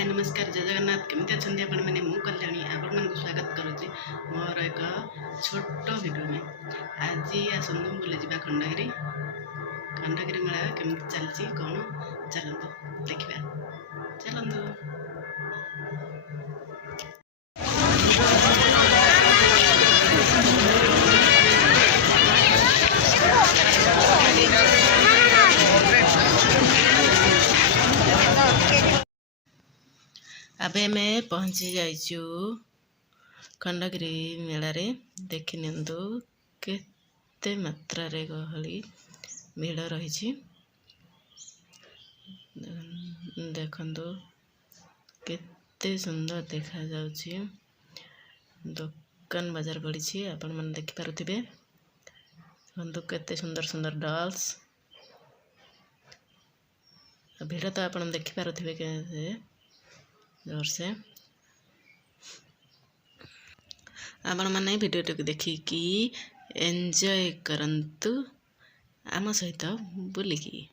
हाय नमस्कार जय जगन्नाथ केमती अच्छा आपण मैंने मु कल्याणी आपण मन स्वागत करुच्ची मोर एक छोट वीडियो में आज आसतु बुले जा खंडगिरी खंडगिरी मेला केमती चलती कौन चलतु देखा चलतु। अबे मैं पहुँची जाइछु खंडगिरी मेला रे देखि निंदु केते मात्रा रे गहली भीड़ रही देखंदु केते सुंदर देखा जाउछि दुकान बाजार पड़ी आपण मन देखि पारुथिबे देखंदु केते सुंदर सुंदर डॉल्स भीड़ तो आपण देखि पारुथिबे के जोर से आपण माने वीडियो टिक देखिकी एंजॉय करंतु आम सहित बुलिकी।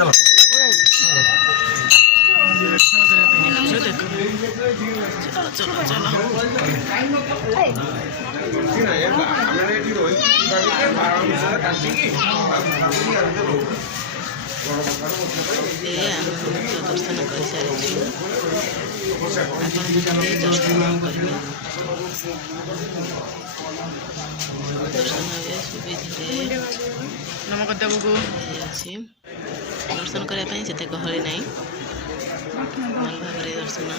चलो चलो चलो दर्शन कर सारी दर्शन सुविधा नमक देवको दर्शन करने से गहली ना भल भाव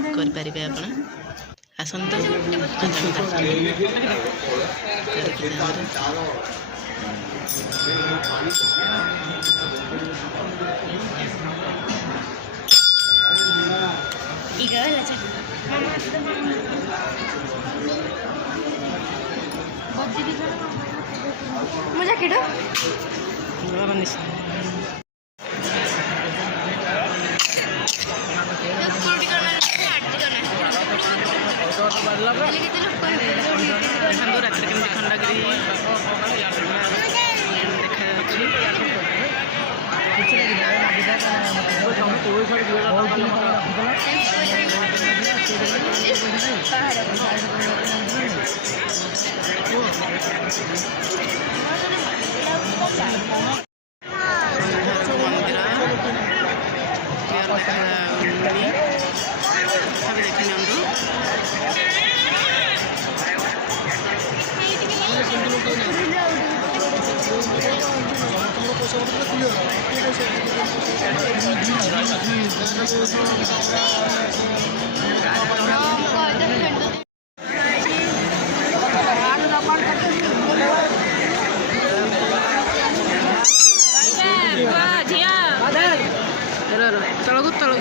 दर्शन करें आपण आसतु मजा किडो रात्रि केमती खंडगिरी तलगु तलगु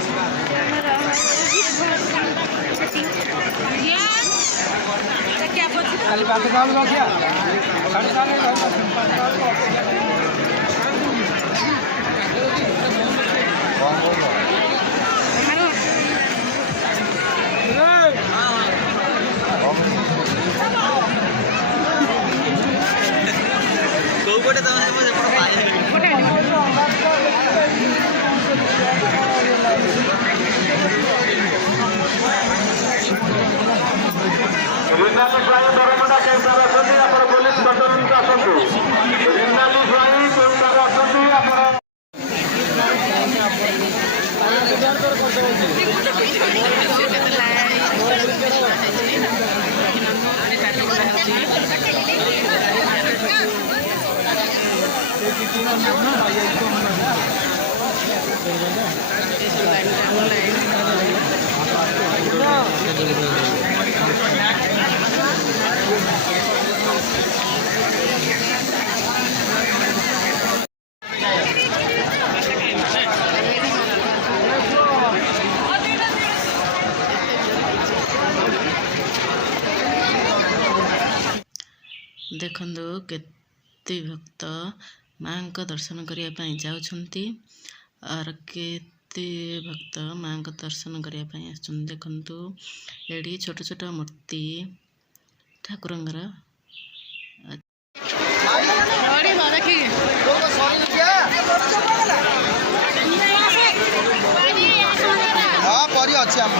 देखंदु केते भक्त माँ को दर्शन करने पाई जाउछंती और केते भक्त माँ को दर्शन करने पाई आछन। देखंतु एडी छोट छोट मूर्ति ठाकुरंगर हाँ परी अच्छे आम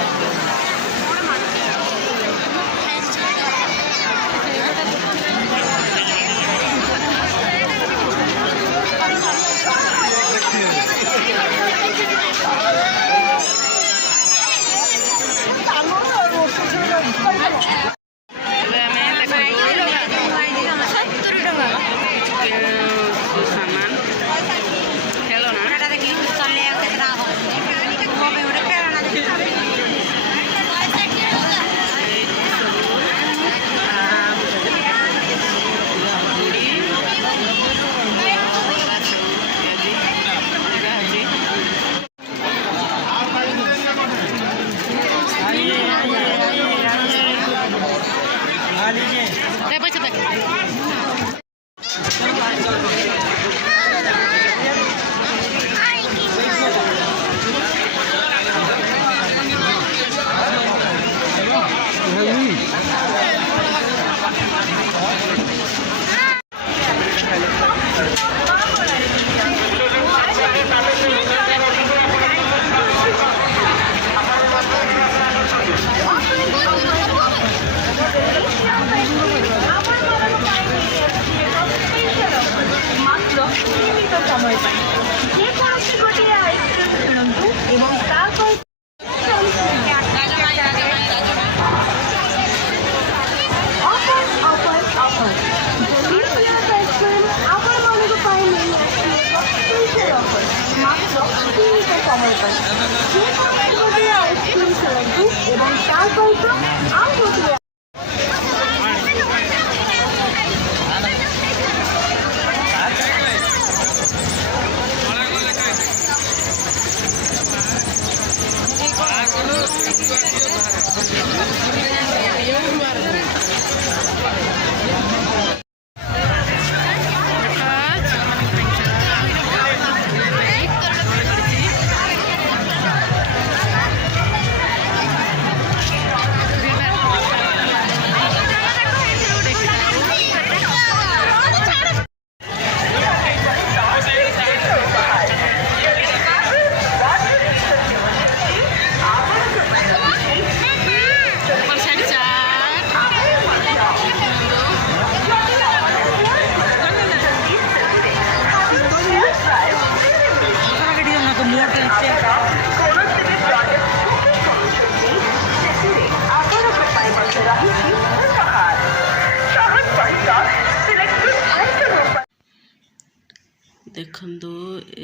देखंतु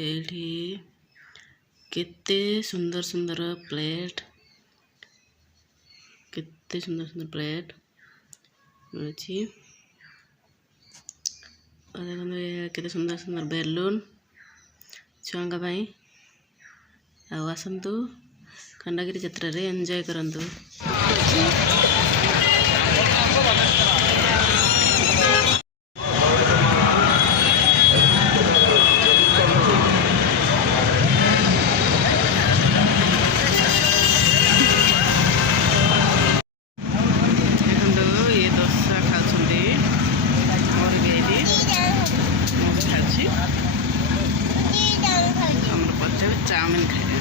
एठी केते सुंदर सुंदर प्लेट केते सुंदर सुंदर प्लेट मिलछि और देखंतु केते सुंदर सुंदर बेलून छुआंगा भाई आ आसंतु खंडगिरी यात्रा रे एंजॉय करंतु। चाउमिन खाए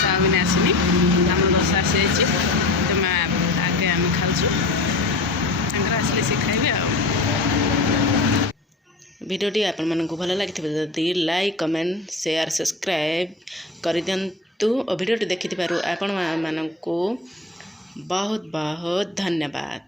चाउमिन आसनी आम दस आसी तुम आगे आम खाऊ आसले सी खाइबे भिडियोटी आपण मानक भल लगी लाइक कमेंट शेयर सब्सक्राइब कर दिंतु और भिडियोटी देखि आपण मानक बहुत बहुत धन्यवाद।